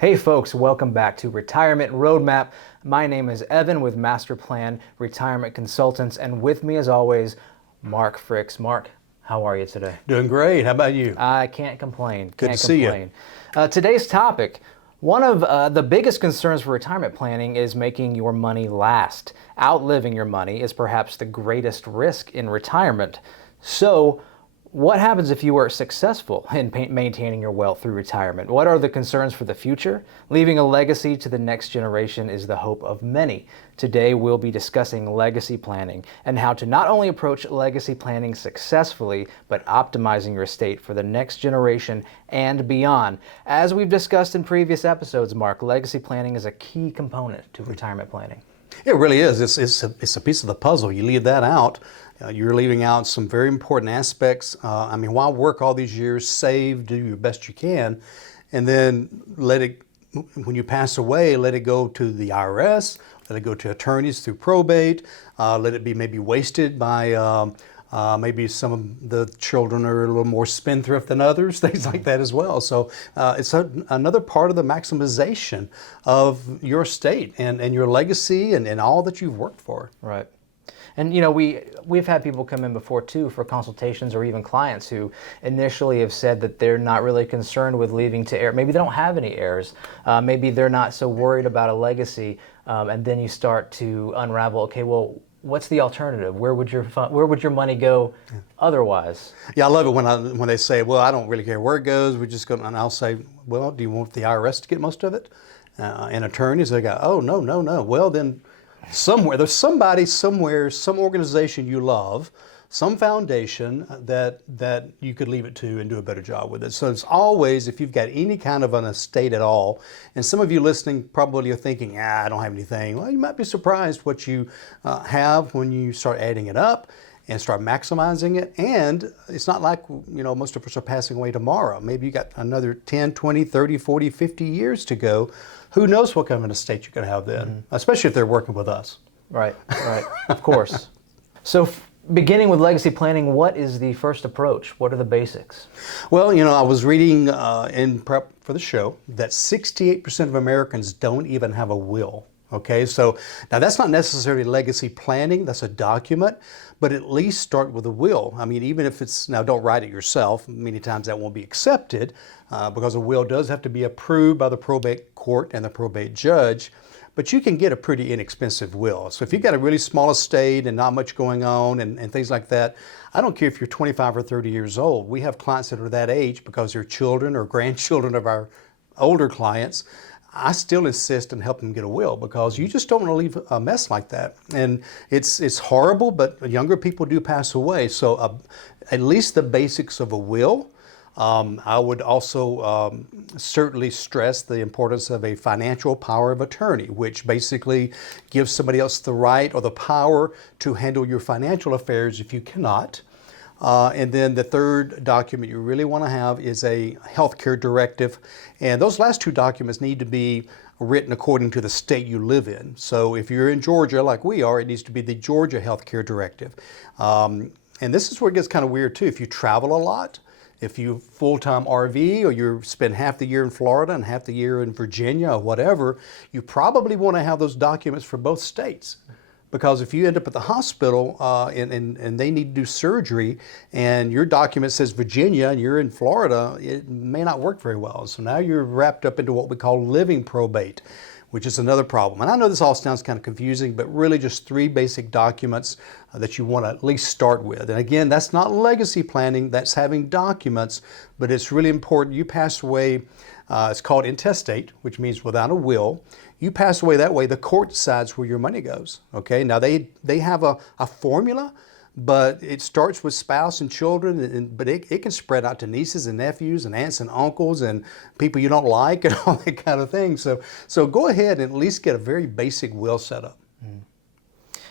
Hey folks, welcome back to Retirement Roadmap. My name is Evan with Master Plan Retirement Consultants, and with me as always, Mark Fricks. Mark, how are you today? Doing great. How about you? I can't complain. Good to see you. Today's topic, one of the biggest concerns for retirement planning is making your money last. Outliving your money is perhaps the greatest risk in retirement. So, what happens if you are successful in maintaining your wealth through retirement? What are the concerns for the future? Leaving a legacy to the next generation is the hope of many. Today we'll be discussing legacy planning and how to not only approach legacy planning successfully, but optimizing your estate for the next generation and beyond. As we've discussed in previous episodes, Mark, legacy planning is a key component to retirement planning. It really is. It's a piece of the puzzle. You leave that out, you're leaving out some very important aspects. Why work all these years, save, do your best you can, and then let it, when you pass away, let it go to the IRS, let it go to attorneys through probate, let it be maybe wasted by maybe some of the children are a little more spendthrift than others, things like that as well. So it's another part of the maximization of your estate and your legacy and all that you've worked for. Right. And we've had people come in before too for consultations, or even clients who initially have said that they're not really concerned with leaving to heir. Maybe they don't have any heirs. Maybe they're not so worried about a legacy. And then you start to unravel, okay, well, what's the alternative? Where would your money go otherwise? Yeah, I love it when they say, well, I don't really care where it goes. We're just going, and I'll say, well, do you want the IRS to get most of it? And attorneys, they go, oh, no. Well, then there's somebody somewhere, some organization you love, some foundation that you could leave it to and do a better job with it. So it's always, if you've got any kind of an estate at all, and some of you listening probably are thinking, I don't have anything. Well, you might be surprised what you have when you start adding it up and start maximizing it. And it's not like, most of us are passing away tomorrow. Maybe you got another 10, 20, 30, 40, 50 years to go. Who knows what kind of an estate you're going to have then, especially if they're working with us. Right, of course. So beginning with legacy planning, what is the first approach? What are the basics? Well, I was reading in prep for the show that 68% of Americans don't even have a will. Okay, so now that's not necessarily legacy planning, that's a document, but at least start with a will. Even if it's, now don't write it yourself, many times that won't be accepted because a will does have to be approved by the probate court and the probate judge, but you can get a pretty inexpensive will. So if you've got a really small estate and not much going on and things like that, I don't care if you're 25 or 30 years old. We have clients that are that age because they're children or grandchildren of our older clients. I still insist on helping them get a will because you just don't want to leave a mess like that. And it's horrible, but younger people do pass away. So at least the basics of a will. I would also certainly stress the importance of a financial power of attorney, which basically gives somebody else the right or the power to handle your financial affairs if you cannot. And then the third document you really want to have is a healthcare directive. And those last two documents need to be written according to the state you live in. So if you're in Georgia like we are, it needs to be the Georgia Healthcare Directive. And this is where it gets kind of weird too. If you travel a lot, if you full-time RV or you spend half the year in Florida and half the year in Virginia or whatever, you probably want to have those documents for both states. Because if you end up at the hospital and they need to do surgery and your document says Virginia and you're in Florida, it may not work very well. So now you're wrapped up into what we call living probate, which is another problem. And I know this all sounds kind of confusing, but really just three basic documents that you want to at least start with. And again, that's not legacy planning, that's having documents, but it's really important. You pass away, it's called intestate, which means without a will. You pass away that way, the court decides where your money goes, okay? Now they have a formula, but it starts with spouse and children, but it can spread out to nieces and nephews and aunts and uncles and people you don't like and all that kind of thing. So go ahead and at least get a very basic will set up.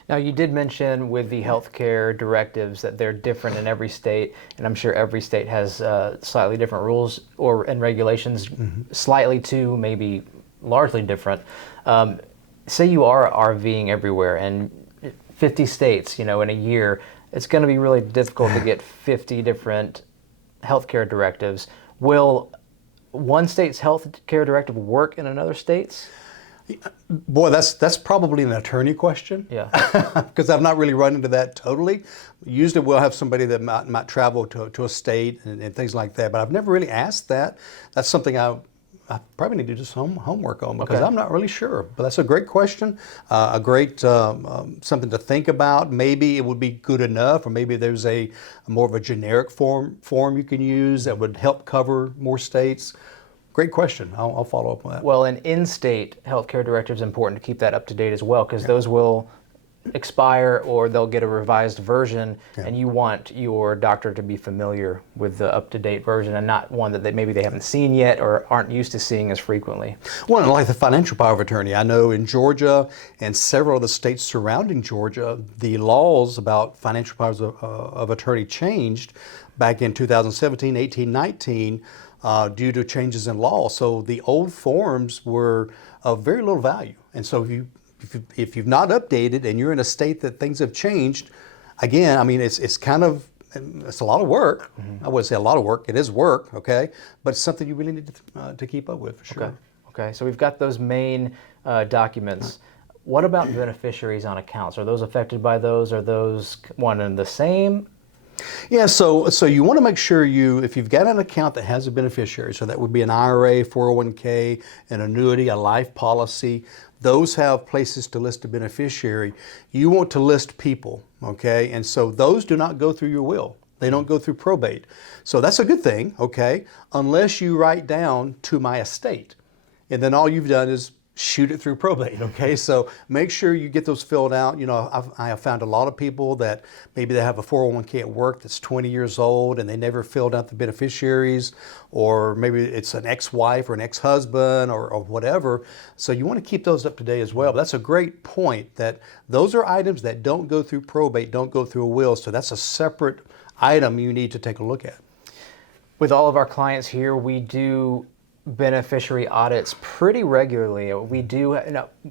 Now, you did mention with the healthcare directives that they're different in every state, and I'm sure every state has slightly different rules and regulations, slightly to maybe largely different. Say you are RVing everywhere and 50 states, in a year, it's going to be really difficult to get 50 different healthcare directives. Will one state's health care directive work in another state's? Boy, that's probably an attorney question. Yeah. Because I've not really run into that totally. Usually we'll have somebody that might travel to a state and things like that, but I've never really asked that. That's something I probably need to do some homework on because Okay. I'm not really sure. But that's a great question, a great something to think about. Maybe it would be good enough, or maybe there's a more of a generic form you can use that would help cover more states. Great question. I'll follow up on that. Well, an in-state healthcare directive is important to keep that up to date as well, because those will expire or they'll get a revised version, and you want your doctor to be familiar with the up-to-date version and not one that maybe they haven't seen yet or aren't used to seeing as frequently. Well, and like the financial power of attorney, I know in Georgia and several of the states surrounding Georgia, the laws about financial powers of attorney changed back in 2017, 18, 19 due to changes in law. So the old forms were of very little value. And so if you've not updated and you're in a state that things have changed, again, I mean, it's a lot of work. I wouldn't say a lot of work. It is work, okay? But it's something you really need to keep up with for sure. Okay. So we've got those main documents. What about beneficiaries on accounts? Are those affected by those? Are those one and the same? Yeah, so you want to make sure if you've got an account that has a beneficiary, so that would be an IRA, 401k, an annuity, a life policy, those have places to list a beneficiary. You want to list people, okay? And so those do not go through your will. They don't go through probate. So that's a good thing, okay? Unless you write down to my estate. And then all you've done is shoot it through probate, okay? So make sure you get those filled out. You know, I have found a lot of people that maybe they have a 401k at work that's 20 years old and they never filled out the beneficiaries, or maybe it's an ex-wife or an ex-husband or whatever. So you want to keep those up to date as well. But that's a great point, that those are items that don't go through probate, don't go through a will. So that's a separate item you need to take a look at. With all of our clients here, we do beneficiary audits pretty regularly. We do,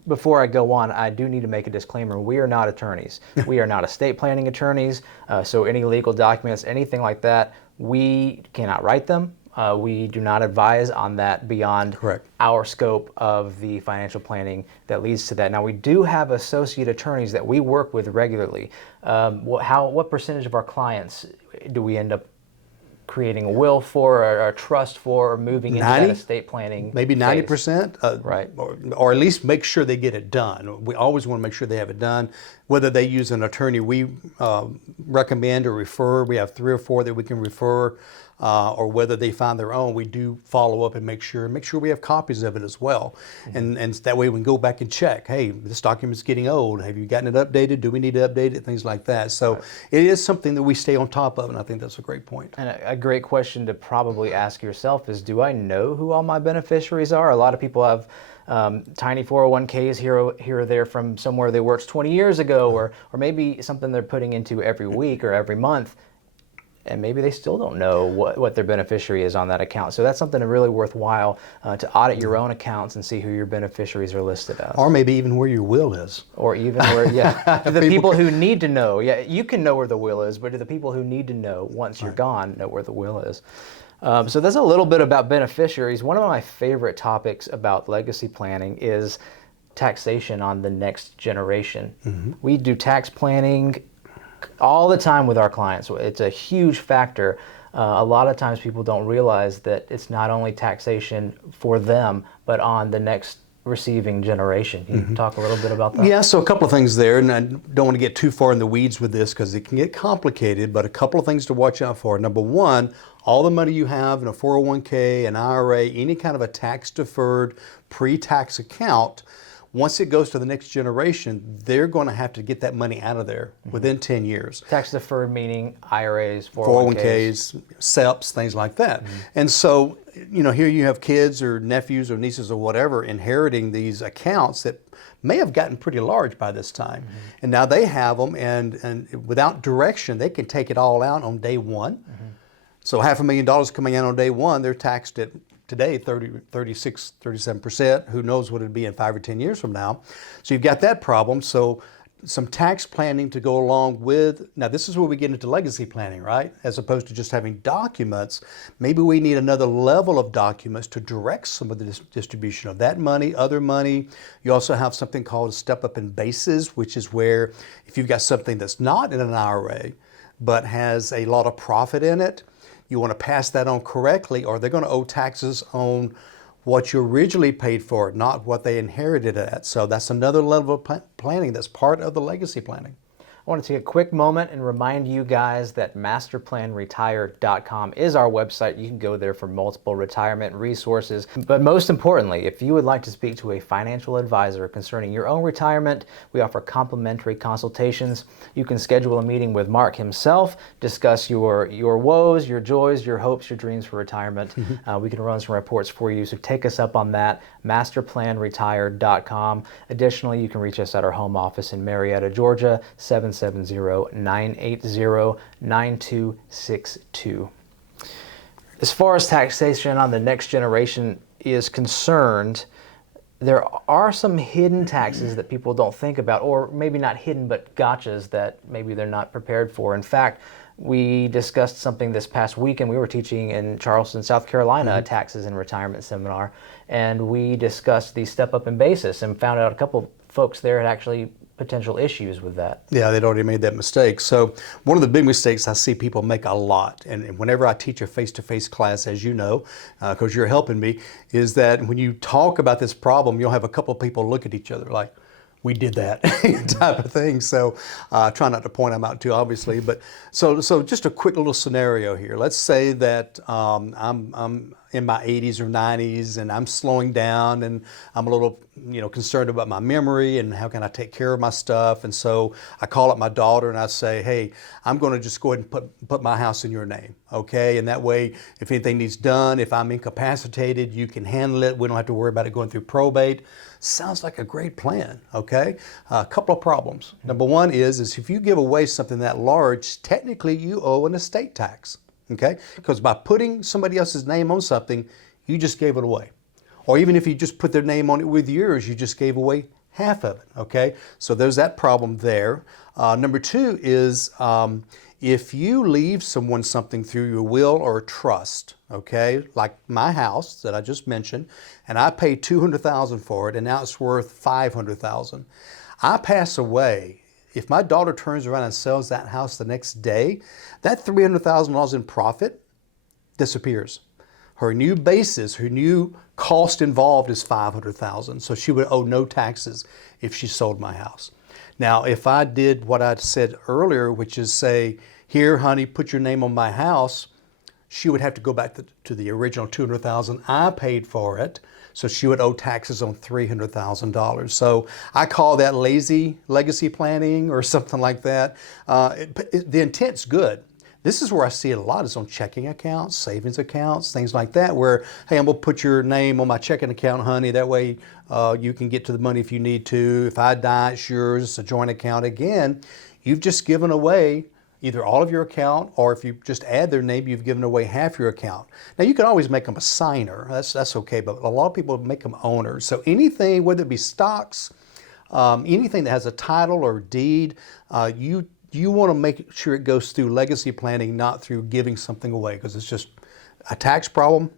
before I go on, I do need to make a disclaimer. We are not attorneys. We are not estate planning attorneys. So any legal documents, anything like that, we cannot write them. We do not advise on that beyond our scope of the financial planning that leads to that. Now, we do have associate attorneys that we work with regularly. What percentage of our clients do we end up creating a will for, or a trust for, or moving into that estate planning? Maybe 90%, right? Or at least make sure they get it done. We always want to make sure they have it done. Whether they use an attorney we recommend or refer, we have 3 or 4 that we can refer, or whether they find their own, we do follow up and make sure we have copies of it as well. And that way we can go back and check, hey, this document's getting old. Have you gotten it updated? Do we need to update it? Things like that. So it is something that we stay on top of, and I think that's a great point. And a great question to probably ask yourself is, do I know who all my beneficiaries are? A lot of people have tiny 401ks here or there from somewhere they worked 20 years ago, or maybe something they're putting into every week or every month, and maybe they still don't know what their beneficiary is on that account. So that's something really worthwhile to audit your own accounts and see who your beneficiaries are listed as. Or maybe even where your will is. Or even where, the people who need to know. Yeah, you can know where the will is, but do the people who need to know once you're gone know where the will is? So that's a little bit about beneficiaries. One of my favorite topics about legacy planning is taxation on the next generation. We do tax planning all the time with our clients. It's a huge factor. A lot of times people don't realize that it's not only taxation for them, but on the next receiving generation. Can you talk a little bit about that? Yeah, so a couple of things there, and I don't want to get too far in the weeds with this because it can get complicated, but a couple of things to watch out for. Number one, all the money you have in a 401k, an IRA, any kind of a tax-deferred pre-tax account, once it goes to the next generation, they're going to have to get that money out of there within 10 years. Tax deferred meaning IRAs, 401ks, SEPs, things like that. And so, here you have kids or nephews or nieces or whatever inheriting these accounts that may have gotten pretty large by this time. And now they have them, and without direction, they can take it all out on day one. So $500,000 coming in on day one, they're taxed at today 36, 37%. Who knows what it'd be in 5 or 10 years from now. So you've got that problem. So some tax planning to go along with. Now, this is where we get into legacy planning, right? As opposed to just having documents, maybe we need another level of documents to direct some of the distribution of that money, other money. You also have something called a step up in basis, which is where if you've got something that's not in an IRA, but has a lot of profit in it, you want to pass that on correctly, or they're going to owe taxes on what you originally paid for, not what they inherited it at. So that's another level of planning that's part of the legacy planning. I want to take a quick moment and remind you guys that masterplanretire.com is our website. You can go there for multiple retirement resources. But most importantly, if you would like to speak to a financial advisor concerning your own retirement, we offer complimentary consultations. You can schedule a meeting with Mark himself, discuss your woes, your joys, your hopes, your dreams for retirement. We can run some reports for you, so take us up on that, masterplanretire.com. Additionally, you can reach us at our home office in Marietta, Georgia, 770-980-9262. As far as taxation on the next generation is concerned, there are some hidden taxes that people don't think about, or maybe not hidden, but gotchas that maybe they're not prepared for. In fact, we discussed something this past weekend. We were teaching in Charleston, South Carolina, a taxes and retirement seminar, and we discussed the step up in basis and found out a couple folks there had actually potential issues with that. Yeah, they'd already made that mistake. So one of the big mistakes I see people make a lot, and whenever I teach a face-to-face class, as you know, because you're helping me, is that when you talk about this problem, you'll have a couple of people look at each other like, we did that type of thing. So try not to point them out too obviously, but so just a quick little scenario here. Let's say that I'm in my 80s or 90s and I'm slowing down and I'm a little concerned about my memory and how can I take care of my stuff. And so I call up my daughter and I say, hey, I'm going to just go ahead and put my house in your name, okay? And that way, if anything needs done, if I'm incapacitated, you can handle it. We don't have to worry about it going through probate. Sounds like a great plan, okay? A couple of problems. Number one is if you give away something that large, technically you owe an estate tax, okay? Because by putting somebody else's name on something, you just gave it away. Or even if you just put their name on it with yours, you just gave away half of it, okay? So there's that problem there. Number two is if you leave someone something through your will or trust, okay, like my house that I just mentioned, and I paid $200,000 for it, and now it's worth $500,000. I pass away. If my daughter turns around and sells that house the next day, that $300,000 in profit disappears. Her new basis, her new cost involved is $500,000, so she would owe no taxes if she sold my house. Now, if I did what I said earlier, which is say, here, honey, put your name on my house, she would have to go back to the original $200,000 I paid for it, so she would owe taxes on $300,000. So I call that lazy legacy planning or something like that. The intent's good. This is where I see it a lot, is on checking accounts, savings accounts, things like that, where, hey, I'm gonna put your name on my checking account, honey, that way you can get to the money if you need to. If I die, it's yours, it's a joint account. Again, you've just given away either all of your account, or if you just add their name, you've given away half your account. Now, you can always make them a signer, that's okay, but a lot of people make them owners. So anything, whether it be stocks, anything that has a title or deed, you want to make sure it goes through legacy planning, not through giving something away, because it's just a tax problem,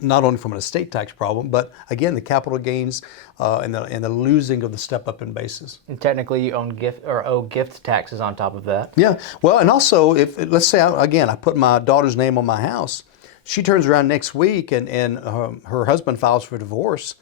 not only from an estate tax problem, but again, the capital gains and the losing of the step up in basis. And technically, you owe gift taxes on top of that. Yeah, well, and also, let's say, I put my daughter's name on my house, she turns around next week and her husband files for divorce.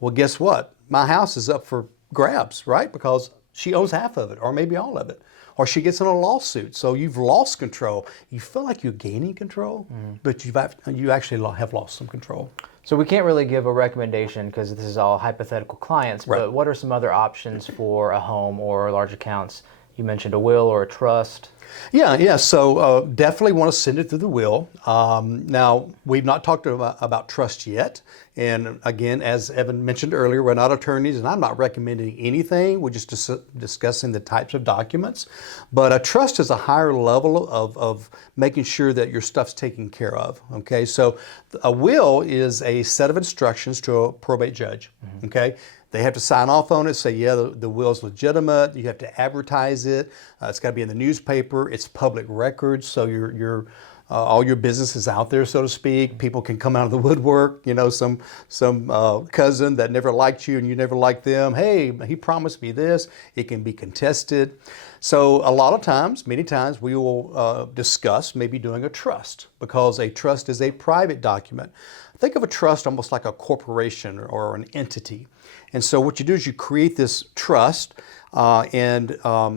Well, guess what? My house is up for grabs, right? Because she owns half of it, or maybe all of it. Or she gets in a lawsuit, so you've lost control. You feel like you're gaining control, but you actually have lost some control. So we can't really give a recommendation because this is all hypothetical clients, Right. but what are some other options for a home or large accounts? You mentioned a will or a trust. Yeah. So definitely want to send it through the will. Now, we've not talked about trust yet. And again, as Evan mentioned earlier, we're not attorneys and I'm not recommending anything. We're just discussing the types of documents. But a trust is a higher level of making sure that your stuff's taken care of. Okay, so a will is a set of instructions to a probate judge. Okay, They have to sign off on it, say, yeah, the will's legitimate. You have to advertise it. It's got to be in the newspaper. It's public record, so all your business is out there, so to speak. People can come out of the woodwork. Some cousin that never liked you and you never liked them. Hey, he promised me this. It can be contested. So a lot of times, many times, we will discuss maybe doing a trust, because a trust is a private document. Think of a trust almost like a corporation or an entity. And so what you do is you create this trust, and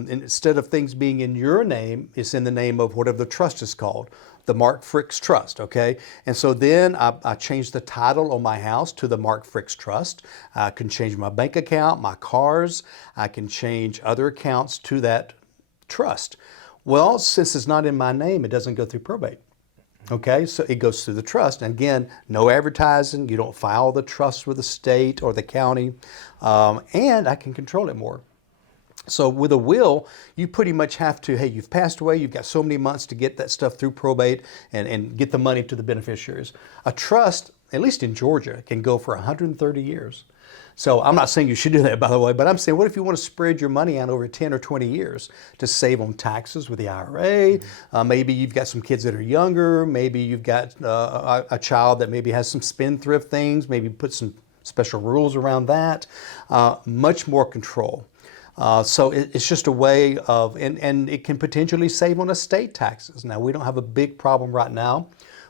instead of things being in your name, it's in the name of whatever the trust is called, the Mark Fricks Trust, okay? And so then I changed the title on my house to the Mark Fricks Trust. I can change my bank account, my cars. I can change other accounts to that trust. Well, since it's not in my name, it doesn't go through probate. Okay, so it goes through the trust. And again, no advertising. You don't file the trust with the state or the county. And I can control it more. So with a will, you pretty much have to, hey, you've passed away, you've got so many months to get that stuff through probate and get the money to the beneficiaries. A trust, at least in Georgia, can go for 130 years. So I'm not saying you should do that, by the way, but I'm saying, what if you want to spread your money out over 10 or 20 years to save on taxes with the IRA? Maybe you've got some kids that are younger. Maybe you've got a child that maybe has some spendthrift things. Maybe put some special rules around that. Much more control. So it's just a way of, and it can potentially save on estate taxes. Now, we don't have a big problem right now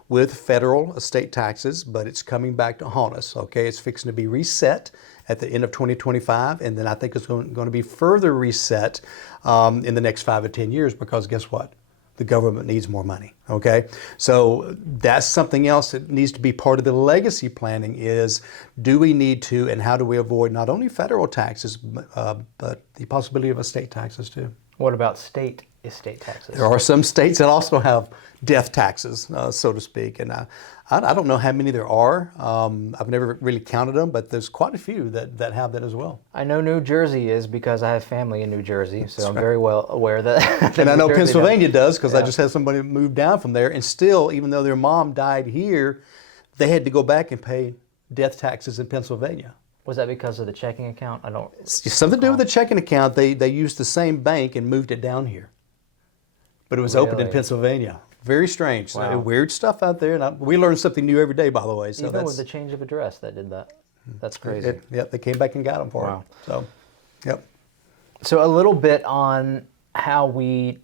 with federal estate taxes, but it's coming back to haunt us, okay? It's fixing to be reset at the end of 2025, and then I think it's going to be further reset in the next 5 to 10 years, because guess what? The government needs more money, okay? So that's something else that needs to be part of the legacy planning is, do we need to, and how do we avoid not only federal taxes, but the possibility of estate taxes too? What about state estate taxes? There are some states that also have death taxes, so to speak, and I don't know how many there are. I've never really counted them, but there's quite a few that have that as well. I know New Jersey is, because I have family in New Jersey, so I'm very well aware that. And I know Pennsylvania does, because I just had somebody move down from there, and still, even though their mom died here, they had to go back and pay death taxes in Pennsylvania. Was that because of the checking account? It's something to do with the checking account. They used the same bank and moved it down here, but it was opened in Pennsylvania. Very strange. Wow. Weird stuff out there. And we learn something new every day, by the way. So even with the change of address that did that. That's crazy. Yep, they came back and got them for Wow. it. So, yep. So a little bit on how we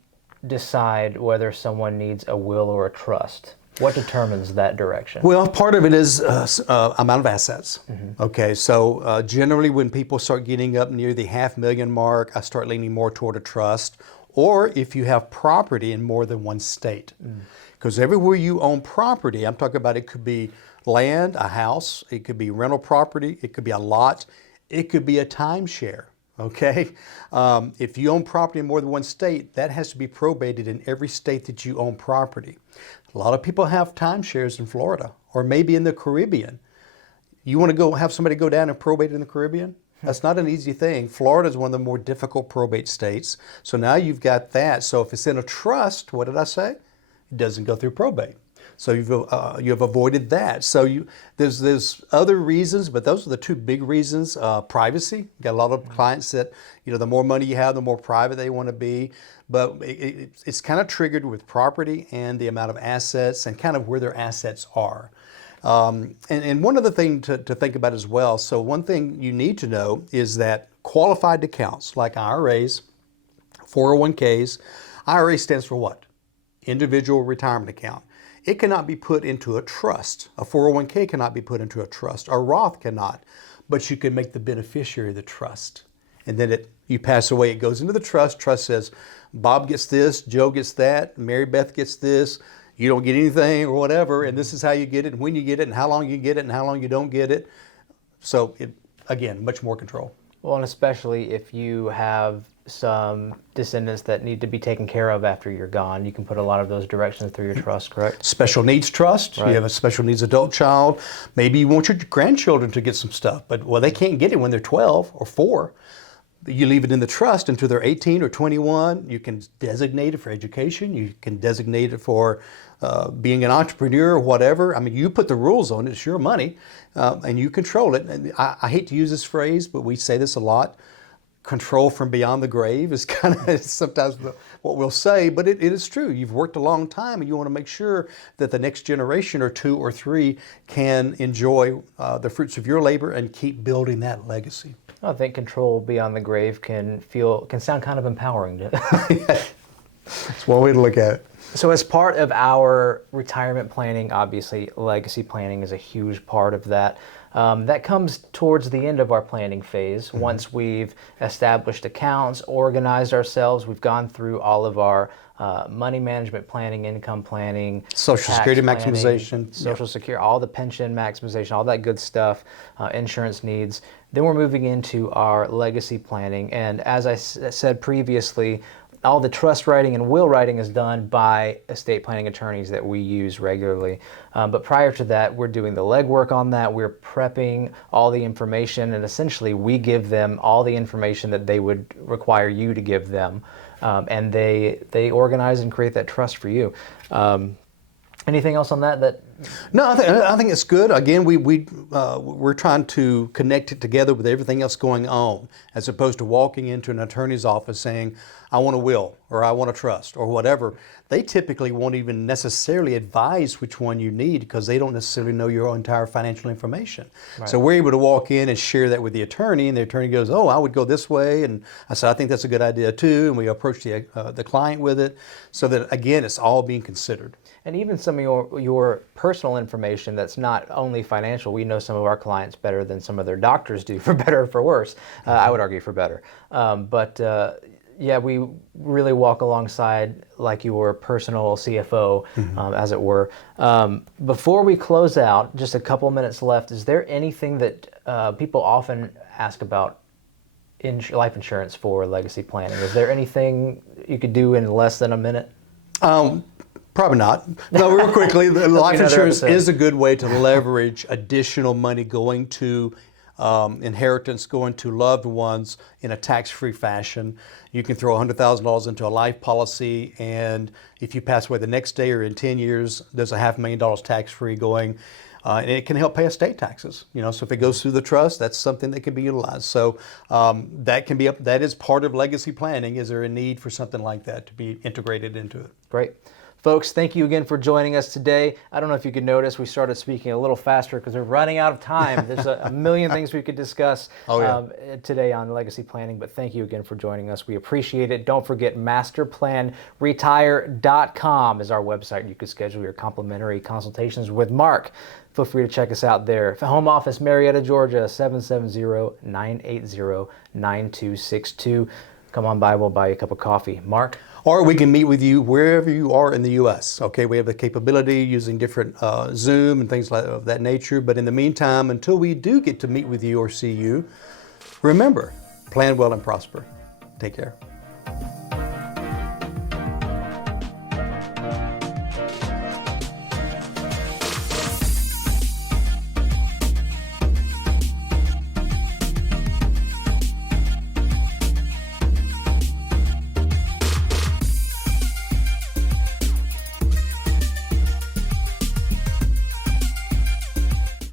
decide whether someone needs a will or a trust. What determines that direction? Well, part of it is amount of assets. Okay, so generally when people start getting up near the $500,000 mark, I start leaning more toward a trust. Or if you have property in more than one state. Because everywhere you own property, I'm talking about, it could be land, a house, it could be rental property, it could be a lot, it could be a timeshare, okay? If you own property in more than one state, that has to be probated in every state that you own property. A lot of people have timeshares in Florida, or maybe in the Caribbean. You want to go have somebody go down and probate in the Caribbean? That's not an easy thing. Florida is one of the more difficult probate states. So now you've got that. So if it's in a trust, what did I say? It doesn't go through probate. So you've avoided that. So there's other reasons, but those are the two big reasons. Privacy. Got a lot of clients that, the more money you have, the more private they want to be. But it's kind of triggered with property and the amount of assets and kind of where their assets are. And one other thing to think about as well, so one thing you need to know is that qualified accounts like IRAs, 401ks, IRA stands for what? Individual retirement account. It cannot be put into a trust. A 401k cannot be put into a trust. A Roth cannot, but you can make the beneficiary the trust. And then you pass away, it goes into the trust. Trust says, Bob gets this, Joe gets that, Mary Beth gets this, you don't get anything or whatever, and this is how you get it, and when you get it, and how long you get it, and how long you don't get it. So, again, much more control. Well, and especially if you have some descendants that need to be taken care of after you're gone, you can put a lot of those directions through your trust, correct? Special needs trust. Right. You have a special needs adult child. Maybe you want your grandchildren to get some stuff, but they can't get it when they're 12 or 4. You leave it in the trust until they're 18 or 21. You can designate it for education. You can designate it for being an entrepreneur or whatever. I mean, you put the rules on it. It's your money, and you control it. And I hate to use this phrase, but we say this a lot. Control from beyond the grave is kind of sometimes what we'll say, but it is true. You've worked a long time and you want to make sure that the next generation or 2 or 3 can enjoy the fruits of your labor and keep building that legacy. I think control beyond the grave can sound kind of empowering. That's one way to look at it. So as part of our retirement planning, obviously legacy planning is a huge part of that. That comes towards the end of our planning phase. Mm-hmm. Once we've established accounts, organized ourselves, we've gone through all of our money management planning, income planning, Social Security planning, maximization, Social Security, all the pension maximization, all that good stuff, insurance needs. Then we're moving into our legacy planning. And as I said previously, all the trust writing and will writing is done by estate planning attorneys that we use regularly. But prior to that, we're doing the legwork on that. We're prepping all the information, and essentially we give them all the information that they would require you to give them. And they organize and create that trust for you. Anything else on that? No, I think it's good. Again, we're trying to connect it together with everything else going on, as opposed to walking into an attorney's office saying, I want a will, or I want a trust, or whatever. They typically won't even necessarily advise which one you need because they don't necessarily know your entire financial information. Right. So we're able to walk in and share that with the attorney, and the attorney goes, oh, I would go this way. And I said, I think that's a good idea too. And we approach the client with it so that, again, it's all being considered. And even some of your personal information that's not only financial. We know some of our clients better than some of their doctors do, for better or for worse. I would argue for better. Yeah, we really walk alongside like your personal CFO, as it were. Before we close out, just a couple minutes left, is there anything that people often ask about life insurance for legacy planning? Is there anything you could do in less than a minute? Probably not. No, real quickly, the life insurance is a good way to leverage additional money going to inheritance, going to loved ones in a tax-free fashion. You can throw $100,000 into a life policy, and if you pass away the next day or in 10 years, there's $500,000 tax-free going. And it can help pay estate taxes. So if it goes through the trust, that's something that can be utilized. So that is part of legacy planning. Is there a need for something like that to be integrated into it? Great. Folks, thank you again for joining us today. I don't know if you could notice, we started speaking a little faster because we're running out of time. There's a million things we could discuss today on legacy planning, but thank you again for joining us. We appreciate it. Don't forget, masterplanretire.com is our website. You can schedule your complimentary consultations with Mark. Feel free to check us out there. Home office, Marietta, Georgia, 770-980-9262. Come on by, we'll buy you a cup of coffee. Mark? Or we can meet with you wherever you are in the U.S. Okay, we have the capability using different Zoom and things of that nature. But in the meantime, until we do get to meet with you or see you, remember, plan well and prosper. Take care.